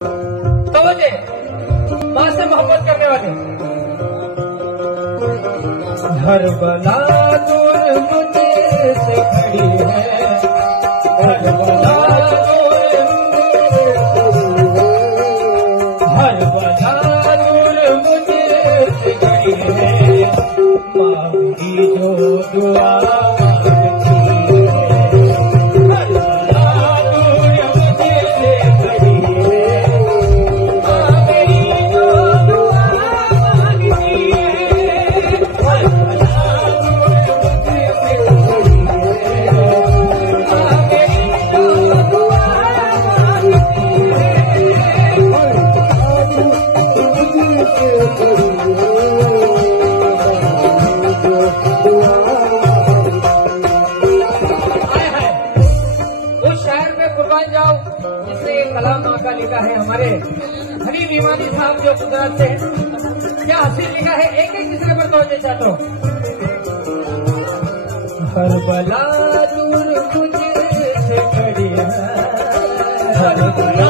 तो बजे माँ से मोहब्बत करने वाले हरबला दूर मुझे से खड़ी है, हरबला दूर मुझे से खड़ी है, मांगी जो दुआ कलाम माँ का लिखा है हमारे हनी मीमानी साहब जो गुजरात से क्या हसीन लिखा है। एक एक दूसरे पर तोड़ने चाहता हूँ। हरबला दूर मुझे से खड़ी है, हरबला